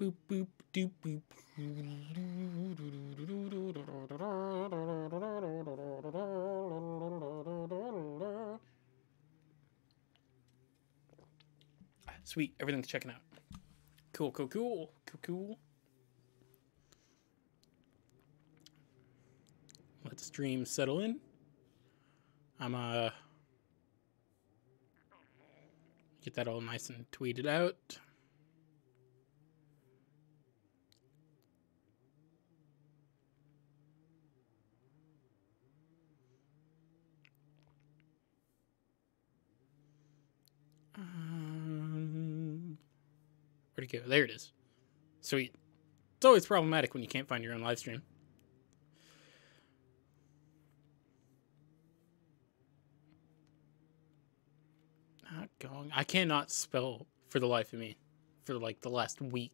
Boop boop doop boop. Sweet, everything's checking out. Cool, cool, cool, cool, cool. Let the stream settle in. I'm get that all nice and tweeted out. Where'd it go? There it is. Sweet. It's always problematic when you can't find your own live stream. Not going. I cannot spell for the life of me for like the last week.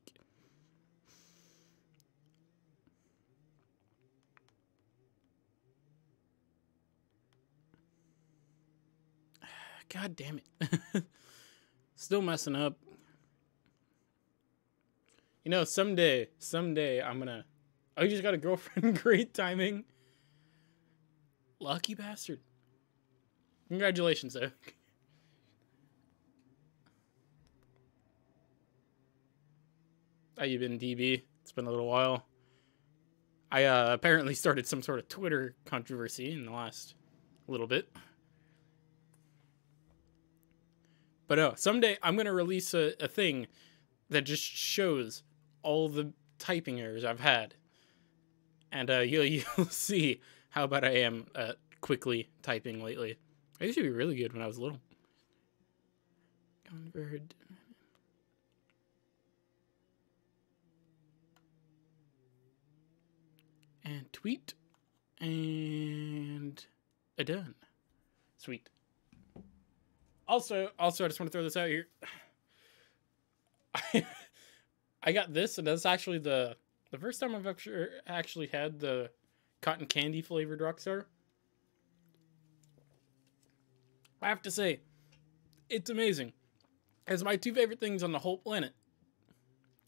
God damn it. Still messing up. You know, someday I'm gonna... Oh, you just got a girlfriend? Great timing. Lucky bastard. Congratulations, though. How you been, DB? It's been a little while. I apparently started some sort of Twitter controversy in the last little bit. But someday I'm going to release a thing that just shows all the typing errors I've had. And you'll see how bad I am at quickly typing lately. I used to be really good when I was little. Convert. And tweet. And done. Sweet. Also, I just want to throw this out here. I got this, and that's actually the first time I've actually had the cotton candy flavored Rockstar. I have to say, it's amazing. As my two favorite things on the whole planet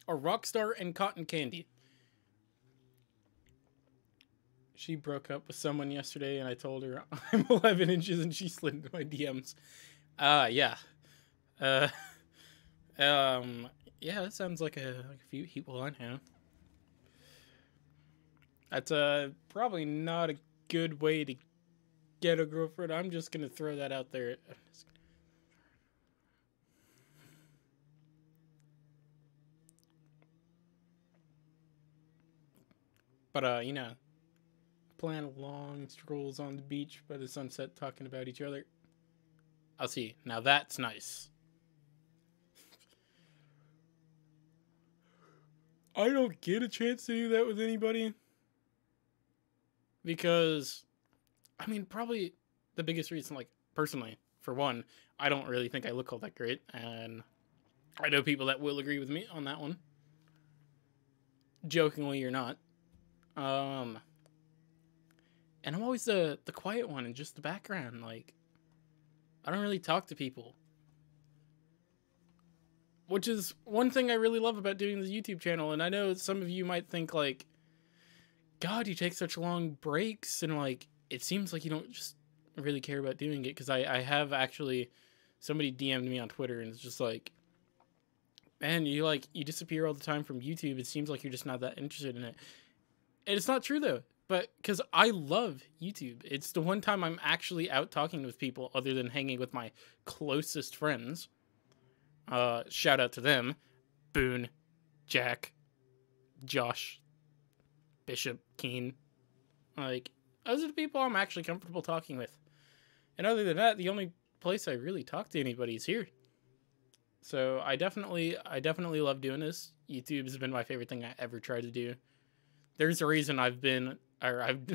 are Rockstar and cotton candy. She broke up with someone yesterday, and I told her I'm 11 inches, and she slid into my DMs. Yeah. Yeah, that sounds like a few people I know. That's probably not a good way to get a girlfriend. I'm just gonna throw that out there. But you know, plan long strolls on the beach by the sunset, talking about each other. I'll see. Now that's nice. I don't get a chance to do that with anybody. Because, I mean, probably the biggest reason, like, personally, for one, I don't really think I look all that great. And I know people that will agree with me on that one. Jokingly or not. And I'm always the quiet one in just the background. Like, I don't really talk to people. Which is one thing I really love about doing the YouTube channel. And I know some of you might think, like, God, you take such long breaks. And, like, it seems like you don't just really care about doing it. Because I have actually... Somebody DM'd me on Twitter and it's just like... Man, you disappear all the time from YouTube. It seems like you're just not that interested in it. And it's not true, though. But, because I love YouTube. It's the one time I'm actually out talking with people other than hanging with my closest friends. Shout out to them. Boone, Jack, Josh, Bishop, Keen. Like, those are the people I'm actually comfortable talking with. And other than that, the only place I really talk to anybody is here. So I definitely love doing this. YouTube has been my favorite thing I ever tried to do. There's a reason I've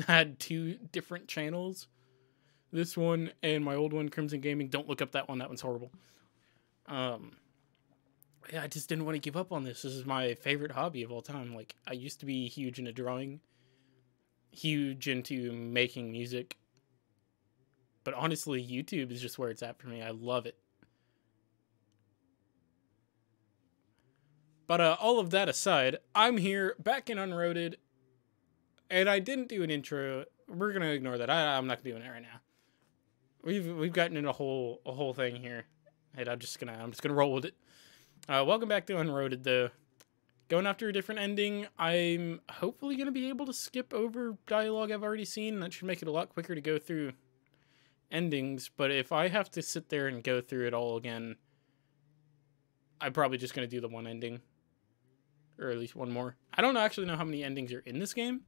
had two different channels. This one and my old one, Crimson Gaming. Don't look up that one. That one's horrible. Yeah, I just didn't want to give up on this. This is my favorite hobby of all time. Like, I used to be huge into drawing, huge into making music. But honestly, YouTube is just where it's at for me. I love it. But all of that aside, I'm here back in Unroaded, and I didn't do an intro. We're gonna ignore that. I'm not doing it right now. We've gotten in a whole thing here, and I'm just gonna roll with it. Welcome back to Unroaded, though. Going after a different ending. I'm hopefully gonna be able to skip over dialogue I've already seen. That should make it a lot quicker to go through endings. But if I have to sit there and go through it all again, I'm probably just gonna do the one ending. Or at least one more. I don't actually know how many endings are in this game.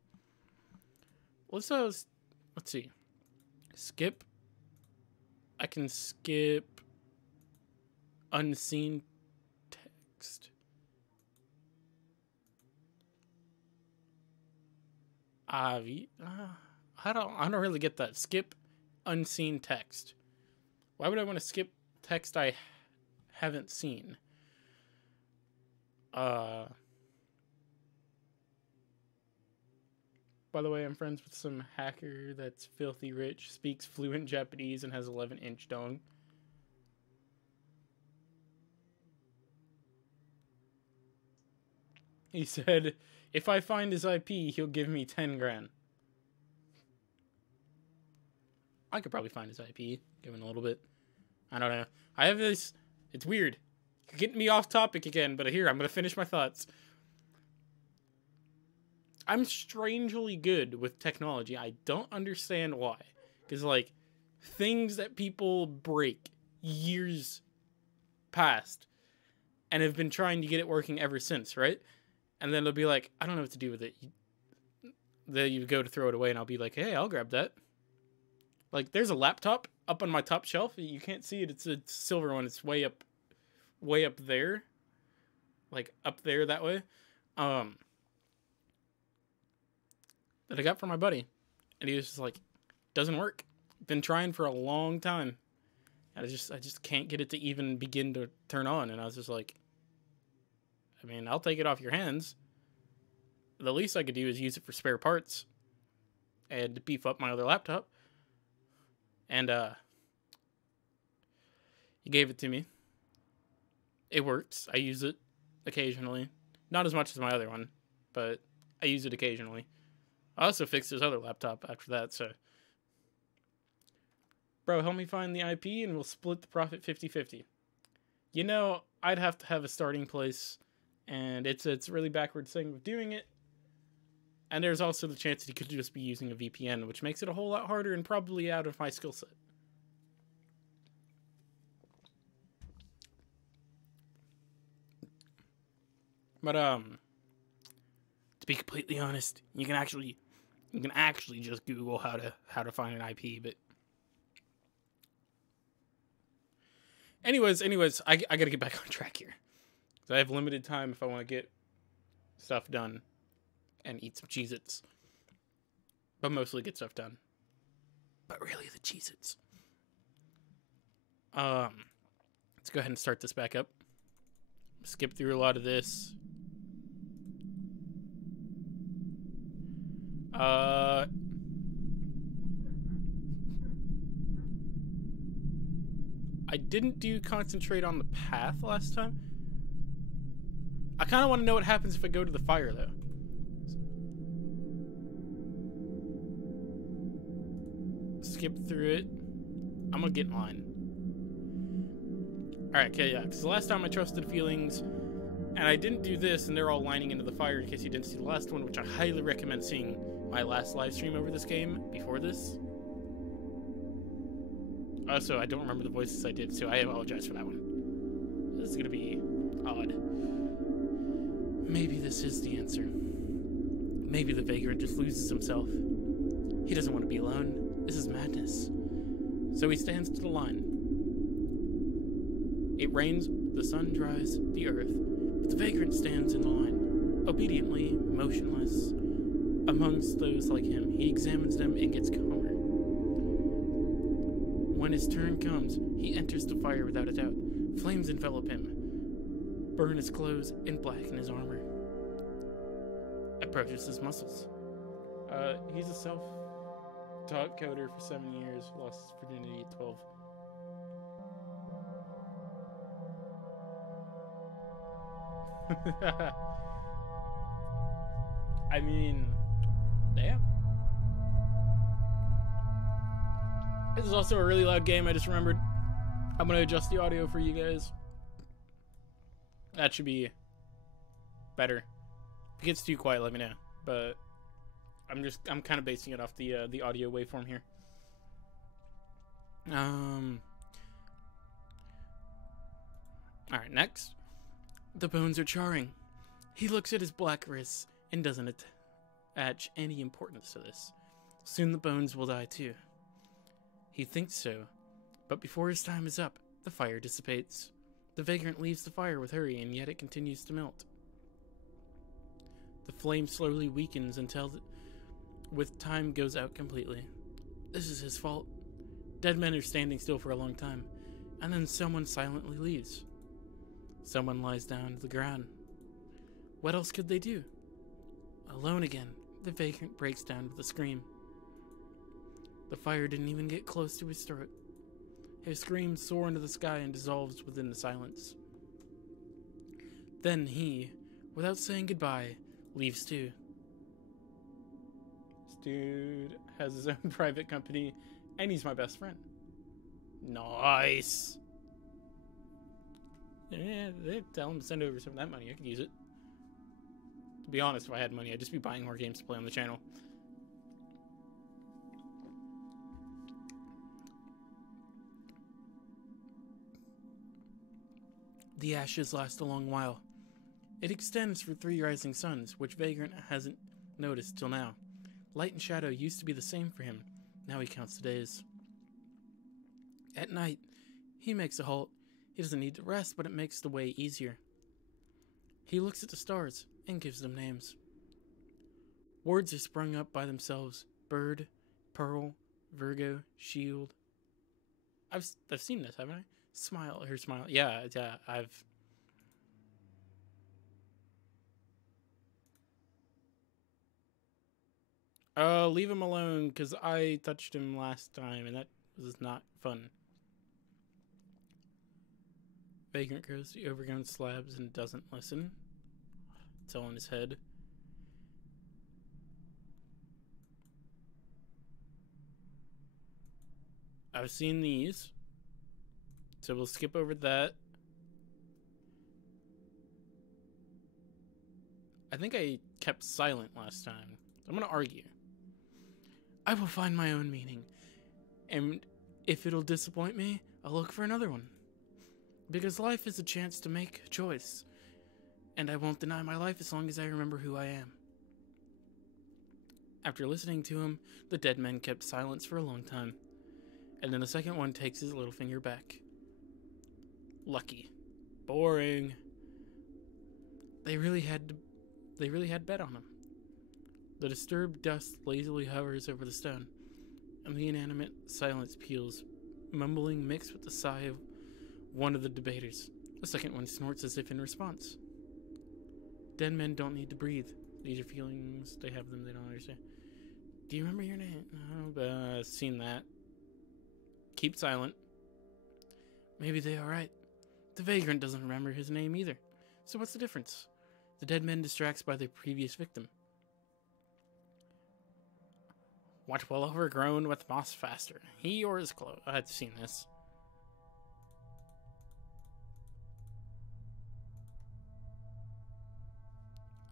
Let's see. Skip. I can skip unseen text. I don't really get that. Skip unseen text. Why would I want to skip text I haven't seen? By the way, I'm friends with some hacker that's filthy rich, speaks fluent Japanese, and has 11-inch dong. He said, if I find his IP, he'll give me 10 grand. I could probably find his IP, given a little bit. I don't know. I have this, it's weird. You're getting me off topic again, but here, I'm going to finish my thoughts. I'm strangely good with technology. I don't understand why. Because, like, things that people break years past and have been trying to get it working ever since, right? And then they'll be like, I don't know what to do with it. Then you go to throw it away, and I'll be like, hey, I'll grab that. Like, there's a laptop up on my top shelf. You can't see it. It's a silver one. It's way up there. Like, up there that way. That I got from my buddy, and he was just like, doesn't work. Been trying for a long time. And I just can't get it to even begin to turn on. And I was just like, I mean, I'll take it off your hands. The least I could do is use it for spare parts and beef up my other laptop. And he gave it to me. It works. I use it occasionally. Not as much as my other one, but I use it occasionally. I also fixed his other laptop after that, so. Bro, help me find the IP and we'll split the profit 50-50. You know, I'd have to have a starting place, and it's a really backwards thing of doing it. And there's also the chance that he could just be using a VPN, which makes it a whole lot harder and probably out of my skill set. But, to be completely honest, you can actually just Google how to find an IP, but anyways, I gotta get back on track here. So I have limited time if I want to get stuff done and eat some Cheez-Its. But mostly get stuff done. But really the Cheez-Its. Let's go ahead and start this back up. Skip through a lot of this. I didn't do concentrate on the path last time. I kind of want to know what happens if I go to the fire, though. Skip through it. I'm gonna get in line. Alright, okay, yeah, because the last time I trusted feelings, and I didn't do this, and they're all lining into the fire in case you didn't see the last one, which I highly recommend seeing my last live stream over this game before this. Also, I don't remember the voices I did, so I apologize for that one. This is gonna be odd. Maybe this is the answer. Maybe the vagrant just loses himself. He doesn't want to be alone. This is madness. So he stands to the line. It rains, the sun dries, the earth, but the vagrant stands in the line, obediently, motionless. Amongst those like him, he examines them and gets calmer. When his turn comes, he enters the fire without a doubt. Flames envelop him, burn his clothes, and blacken his armor. Approaches his muscles. He's a self-taught coder for 7 years, lost his virginity at 12. I mean, damn. This is also a really loud game, I just remembered. I'm gonna adjust the audio for you guys. That should be better. If it gets too quiet, let me know. But I'm kind of basing it off the audio waveform here. Alright, next. The bones are charring. He looks at his black wrists and doesn't attach any importance to this. Soon the bones will die too. He thinks so, but before his time is up, the fire dissipates. The vagrant leaves the fire with hurry, and yet it continues to melt. The flame slowly weakens until, with time, goes out completely. This is his fault. Dead men are standing still for a long time, and then someone silently leaves. Someone lies down to the ground. What else could they do? Alone again, the vagrant breaks down with a scream. The fire didn't even get close to his throat. His screams soar into the sky and dissolves within the silence. Then he, without saying goodbye, leaves too. This dude has his own private company, and he's my best friend. Nice! Yeah, they tell him to send over some of that money. I could use it. To be honest, if I had money, I'd just be buying more games to play on the channel. The ashes last a long while. It extends for 3 rising suns, which Vagrant hasn't noticed till now. Light and shadow used to be the same for him. Now he counts the days. At night, he makes a halt. He doesn't need to rest, but it makes the way easier. He looks at the stars and gives them names. Words are sprung up by themselves. Bird, Pearl, Virgo, Shield. I've seen this, haven't I? Smile. Yeah, I've... leave him alone, because I touched him last time, and that was not fun. Vagrant goes to the overgrown slabs and doesn't listen. It's all in his head. I've seen these. So we'll skip over that. I think I kept silent last time. I'm gonna argue. I will find my own meaning. And if it'll disappoint me, I'll look for another one. Because life is a chance to make a choice. And I won't deny my life as long as I remember who I am. After listening to him, the dead men kept silence for a long time. And then the second one takes his little finger back. Lucky. Boring. They really had bet on him. The disturbed dust lazily hovers over the stone, and the inanimate silence peals, mumbling mixed with the sigh of one of the debaters. The second one snorts as if in response. Dead men don't need to breathe. These are feelings. They have them. They don't understand. Do you remember your name? No, but I've seen that. Keep silent. Maybe they are right. The vagrant doesn't remember his name either. So what's the difference? The dead man distracts by their previous victim. What will overgrown with moss faster? He or his clothes? I've seen this.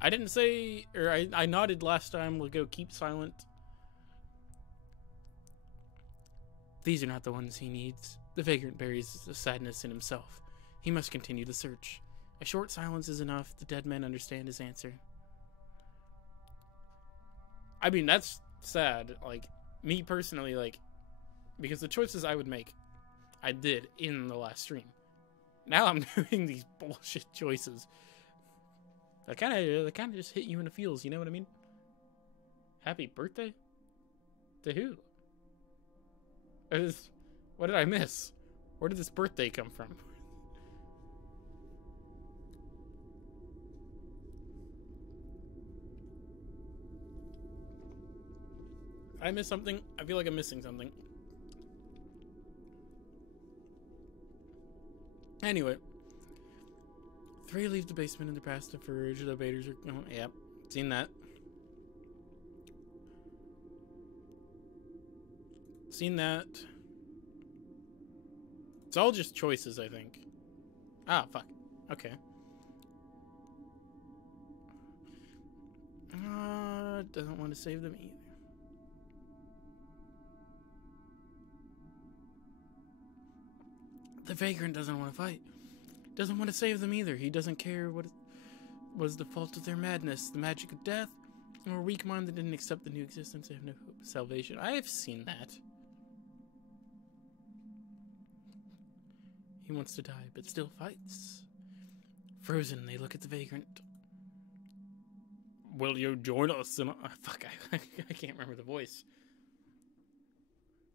I didn't say, or I nodded last time. We'll go keep silent. These are not the ones he needs. The vagrant buries the sadness in himself. He must continue the search. A short silence is enough. The dead men understand his answer. I mean, that's sad. Like, me personally, like, because the choices I would make, I did in the last stream. Now I'm doing these bullshit choices. That kind of just hit you in the feels, you know what I mean? Happy birthday? To who? What did I miss? Where did this birthday come from? I missed something. I feel like I'm missing something. Anyway. Three leave the basement in their past to forage. The baiters are... Oh, yep, seen that. Seen that. It's all just choices, I think. Ah, fuck. Okay. Doesn't want to save them either. The vagrant doesn't want to fight. Doesn't want to save them either. He doesn't care what was the fault of their madness, the magic of death, or a weak mind that didn't accept the new existence. They have no hope of salvation. I have seen that. He wants to die, but still fights. Frozen, they look at the vagrant. Will you join us in fuck, I can't remember the voice.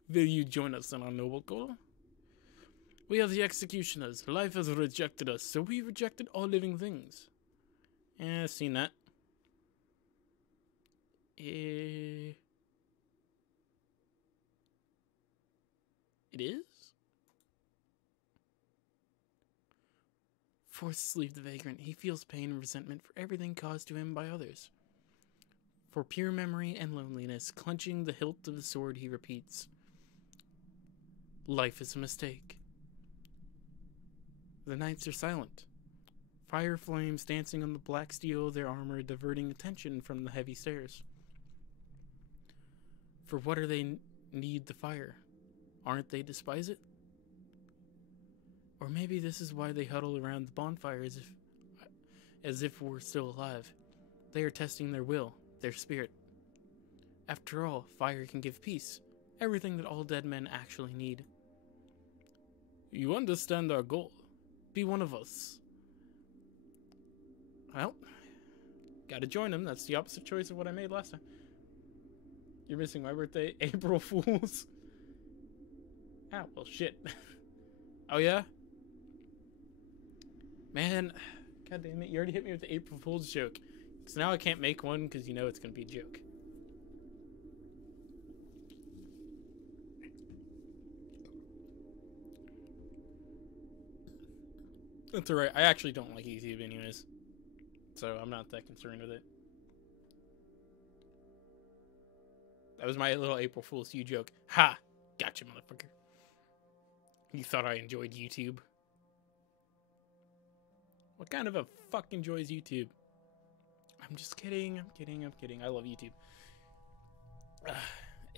Will you join us in our noble goal? We are the executioners. Life has rejected us, so we rejected all living things. Yeah, I've seen that. It is? Forced to leave the vagrant, he feels pain and resentment for everything caused to him by others. For pure memory and loneliness, clenching the hilt of the sword, he repeats, life is a mistake. The nights are silent. Fire flames dancing on the black steel of their armor, diverting attention from the heavy stairs. For what are they need the fire? Aren't they despise it? Or maybe this is why they huddle around the bonfire as if we're still alive. They are testing their will, their spirit. After all, fire can give peace, everything that all dead men actually need. You understand our goal. Be one of us. Well, gotta join them. That's the opposite choice of what I made last time. You're missing my birthday, April Fools. Ah, well, shit. Oh, yeah? Man, god damn it, you already hit me with the April Fool's joke. So now I can't make one because you know it's going to be a joke. That's alright, I actually don't like YouTube anyways. So I'm not that concerned with it. That was my little April Fool's to you joke. Ha! Gotcha, motherfucker. You thought I enjoyed YouTube? What kind of a fuck enjoys YouTube? I'm just kidding, I'm kidding. I love YouTube.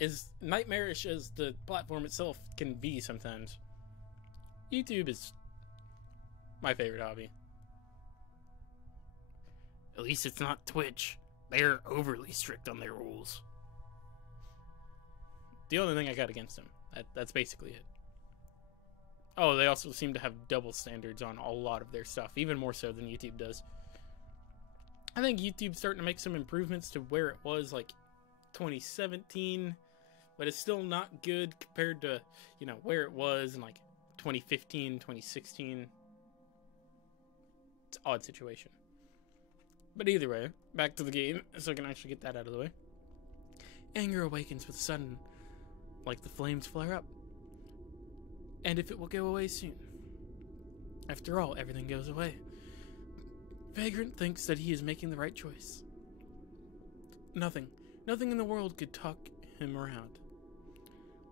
As nightmarish as the platform itself can be sometimes, YouTube is my favorite hobby. At least it's not Twitch. They're overly strict on their rules. The only thing I got against them. That's basically it. Oh, they also seem to have double standards on a lot of their stuff, even more so than YouTube does. I think YouTube's starting to make some improvements to where it was, like, 2017, but it's still not good compared to, you know, where it was in, like, 2015, 2016. It's an odd situation. But either way, back to the game, so I can actually get that out of the way. Anger awakens with a sudden, like the flames flare up. And if it will go away soon. After all, everything goes away. Vagrant thinks that he is making the right choice. Nothing in the world could talk him around.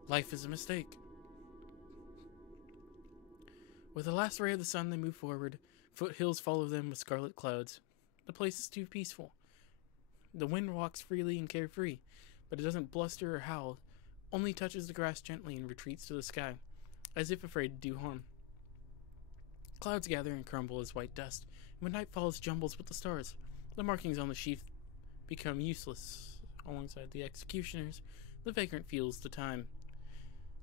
Life is a mistake. With the last ray of the sun, they move forward. Foothills follow them with scarlet clouds. The place is too peaceful. The wind walks freely and carefree, but it doesn't bluster or howl, only touches the grass gently and retreats to the sky, as if afraid to do harm. Clouds gather and crumble as white dust, and when night falls, jumbles with the stars. The markings on the sheath become useless. Alongside the executioners, the vagrant feels the time.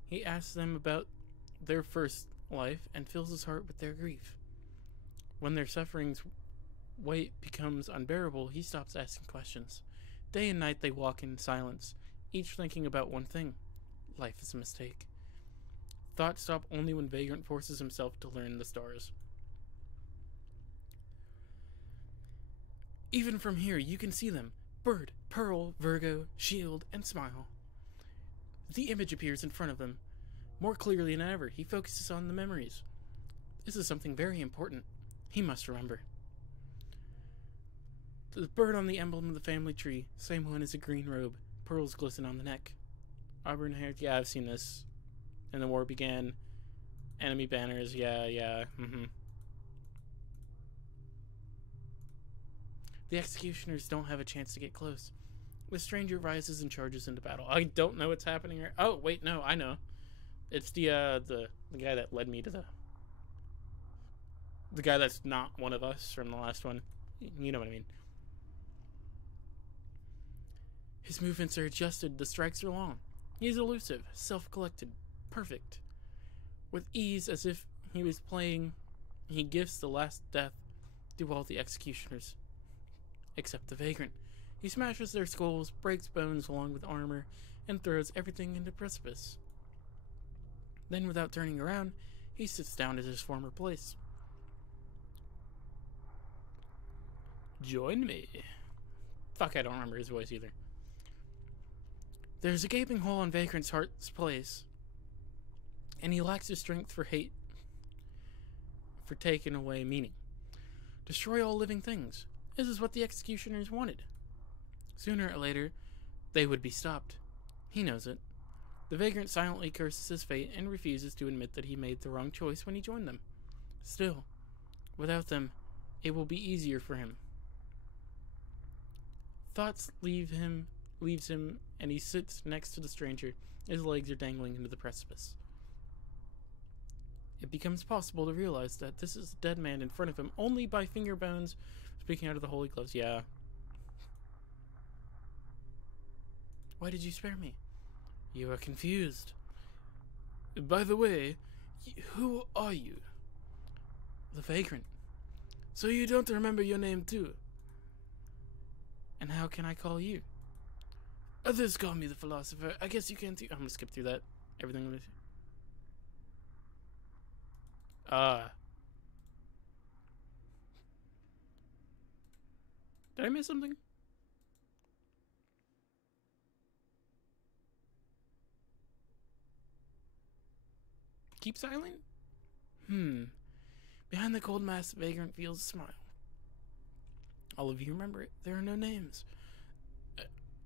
He asks them about their first life and fills his heart with their grief. When their suffering's weight becomes unbearable, he stops asking questions. Day and night they walk in silence, each thinking about one thing. Life is a mistake. Thoughts stop only when Vagrant forces himself to learn the stars. Even from here, you can see them. Bird, Pearl, Virgo, Shield, and Smile. The image appears in front of him. More clearly than ever, he focuses on the memories. This is something very important. He must remember. The bird on the emblem of the family tree. Same one as a green robe. Pearls glisten on the neck. Auburn hair. Yeah, I've seen this. And the war began. Enemy banners. Yeah. The executioners don't have a chance to get close. The stranger rises and charges into battle. I don't know what's happening here. Oh, wait, no, I know. It's the guy that led me to the guy that's not one of us from the last one. You know what I mean. His movements are adjusted, the strikes are long. He's elusive, self-collected, perfect. With ease, as if he was playing, he gives the last death to all the executioners. Except the vagrant. He smashes their skulls, breaks bones along with armor, and throws everything into precipice. Then, without turning around, he sits down at his former place. Join me. Fuck, I don't remember his voice either. There's a gaping hole in Vagrant's heart's place, and he lacks the strength for hate, for taking away meaning. Destroy all living things. This is what the executioners wanted. Sooner or later, they would be stopped. He knows it. The vagrant silently curses his fate and refuses to admit that he made the wrong choice when he joined them. Still, without them, it will be easier for him. Thoughts leaves him, and he sits next to the stranger. His legs are dangling into the precipice. It becomes possible to realize that this is a dead man in front of him only by finger bones speaking out of the holy gloves. Yeah. Why did you spare me? You are confused. By the way, who are you? The vagrant. So you don't remember your name too? And how can I call you? Others call me the philosopher. I guess you can't I'm gonna skip through that. Everything with Did I miss something? Keep silent? Behind the cold mask, the vagrant feels a smile. All of you remember it. There are no names.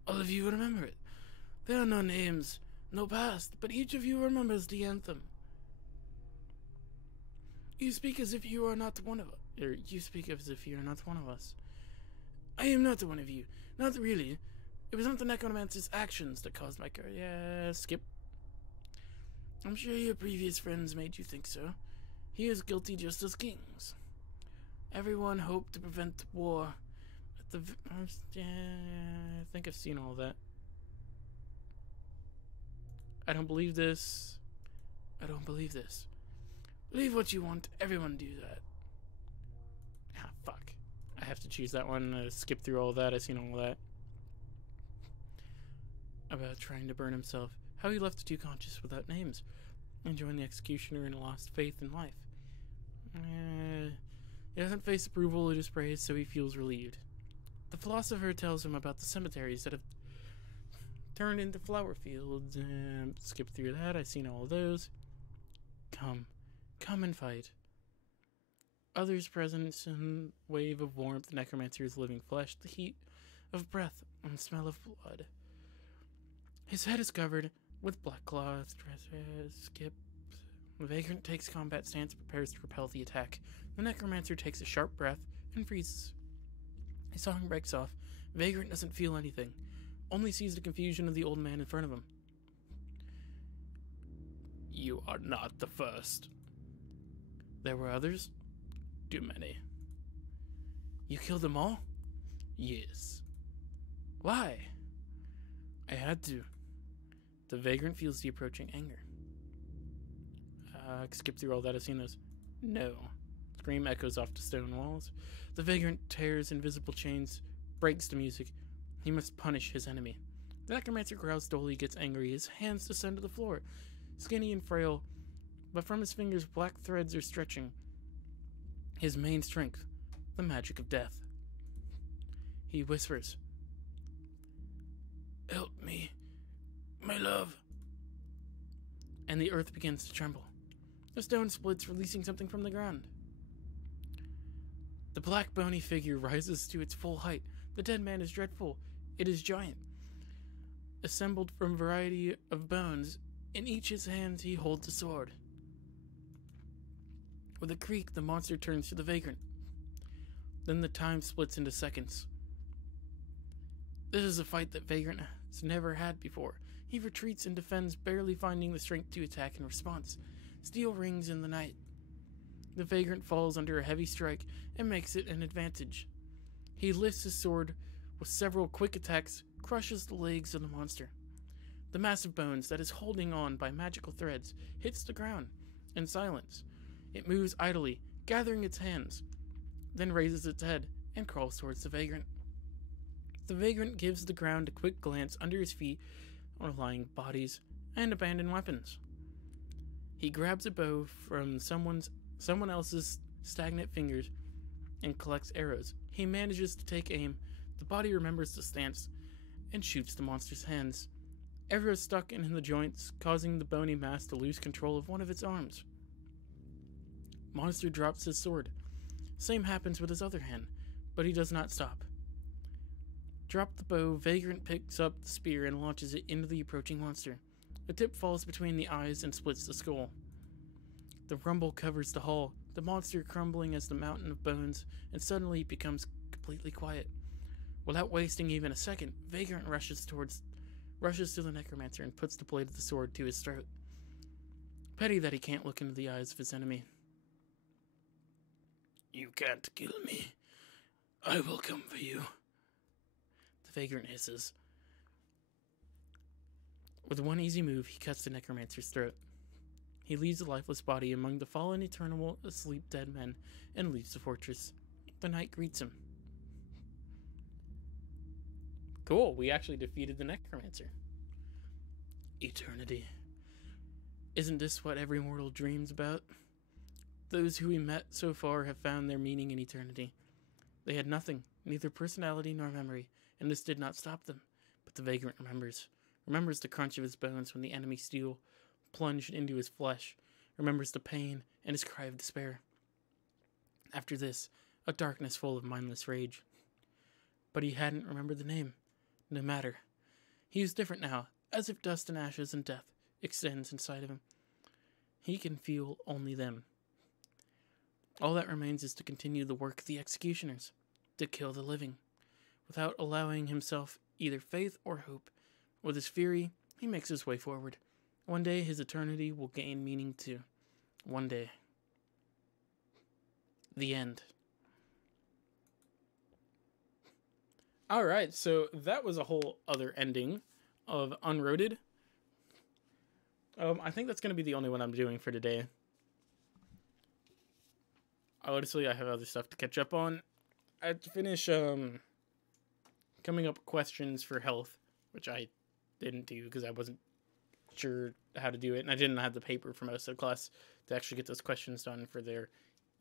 All of you remember it. There are no names, no past, but each of you remembers the anthem. You speak as if you are not one of us. Or you speak as if you are not one of us. I am not one of you. Not really. It was not the necromancer's actions that caused my courage. Yeah, skip. I'm sure your previous friends made you think so. He is guilty just as kings. Everyone hoped to prevent war. But I think I've seen all that. I don't believe this. I don't believe this. Believe what you want. Everyone do that. Ah, fuck. I have to choose that one. Skip through all that. I've seen all that. About trying to burn himself. How he left the two conscious without names. And joined the executioner and lost faith in life. He doesn't face approval or dispraise, so he feels relieved. The philosopher tells him about the cemeteries that have turned into flower fields. Skip through that. I've seen all of those. Come and fight. Others' presence and wave of warmth, necromancer's living flesh, the heat of breath and smell of blood. His head is covered with black cloth. Skip. The vagrant takes combat stance, prepares to repel the attack. The necromancer takes a sharp breath and freezes. His song breaks off. Vagrant doesn't feel anything, only sees the confusion of the old man in front of him. You are not the first. There were others? Too many. You killed them all? Yes. Why? I had to. The vagrant feels the approaching anger. Skip through all that. I've seen those. No. Scream echoes off the stone walls. The vagrant tears invisible chains, breaks the music. He must punish his enemy. The necromancer growls dully, gets angry. His hands descend to the floor. Skinny and frail, but from his fingers black threads are stretching. His main strength, the magic of death. He whispers, "Help me, my love." And the earth begins to tremble. The stone splits, releasing something from the ground. The black bony figure rises to its full height. The dead man is dreadful. It is giant, assembled from a variety of bones. In each his hand he holds a sword. With a creak, the monster turns to the vagrant. Then the time splits into seconds. This is a fight that Vagrant has never had before. He retreats and defends, barely finding the strength to attack in response. Steel rings in the night. The Vagrant falls under a heavy strike and makes it an advantage. He lifts his sword with several quick attacks, crushes the legs of the monster. The massive bones that is holding on by magical threads hits the ground in silence. It moves idly, gathering its hands, then raises its head and crawls towards the Vagrant. The Vagrant gives the ground a quick glance under his feet on lying bodies and abandoned weapons. He grabs a bow from someone else's stagnant fingers and collects arrows. He manages to take aim. The body remembers the stance and shoots the monster's hands. Arrows stuck in the joints, causing the bony mass to lose control of one of its arms. Monster drops his sword. Same happens with his other hand, but he does not stop. Drop the bow, Vagrant picks up the spear and launches it into the approaching monster. The tip falls between the eyes and splits the skull. The rumble covers the hall, the monster crumbling as the mountain of bones, and suddenly it becomes completely quiet. Without wasting even a second, Vagrant rushes to the necromancer and puts the blade of the sword to his throat. Pity that he can't look into the eyes of his enemy. You can't kill me. I will come for you. The Vagrant hisses. With one easy move, he cuts the necromancer's throat. He leaves the lifeless body among the fallen, eternal, asleep dead men and leaves the fortress. The night greets him. Cool, we actually defeated the necromancer. Eternity. Isn't this what every mortal dreams about? Those who we met so far have found their meaning in eternity. They had nothing, neither personality nor memory, and this did not stop them. But the Vagrant remembers the crunch of his bones when the enemy steel plunged into his flesh, remembers the pain and his cry of despair. After this, a darkness full of mindless rage. But he hadn't remembered the name. No matter. He is different now, as if dust and ashes and death extends inside of him. He can feel only them. All that remains is to continue the work of the executioners, to kill the living, without allowing himself either faith or hope. With his fury, he makes his way forward. One day his eternity will gain meaning too. One day. The end. Alright, so that was a whole other ending of Unroaded. I think that's going to be the only one I'm doing for today. Honestly, I have other stuff to catch up on. I had to finish coming up with questions for health, which I didn't do because I wasn't sure how to do it, and I didn't have the paper for most of the class to actually get those questions done for their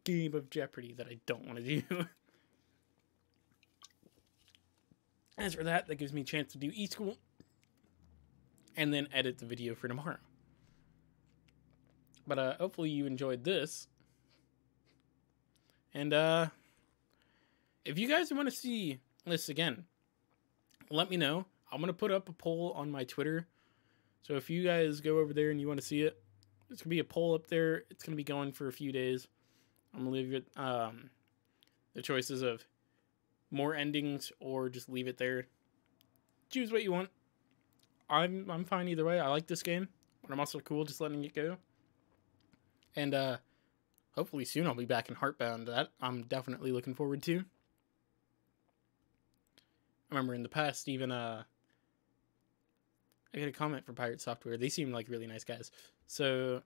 game of Jeopardy that I don't want to do. As for that gives me a chance to do eSchool and then edit the video for tomorrow. But hopefully you enjoyed this. And if you guys want to see this again, let me know. I'm going to put up a poll on my Twitter. So if you guys go over there and you want to see it, there's going to be a poll up there. It's going to be going for a few days. I'm going to leave it the choices of more endings or just leave it there. Choose what you want. I'm fine either way. I like this game, but I'm also cool just letting it go. And hopefully soon I'll be back in Heartbound. That I'm definitely looking forward to. I remember in the past, even I got a comment from Pirate Software. They seem like really nice guys. So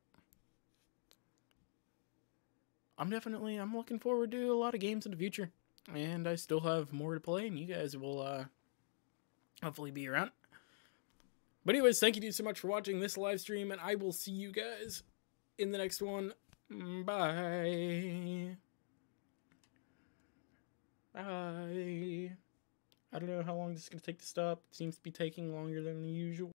I'm looking forward to a lot of games in the future. And I still have more to play, and you guys will hopefully be around. But anyways, thank you so much for watching this live stream, and I will see you guys in the next one. Bye. Bye. I don't know how long this is going to take to stop. It seems to be taking longer than usual.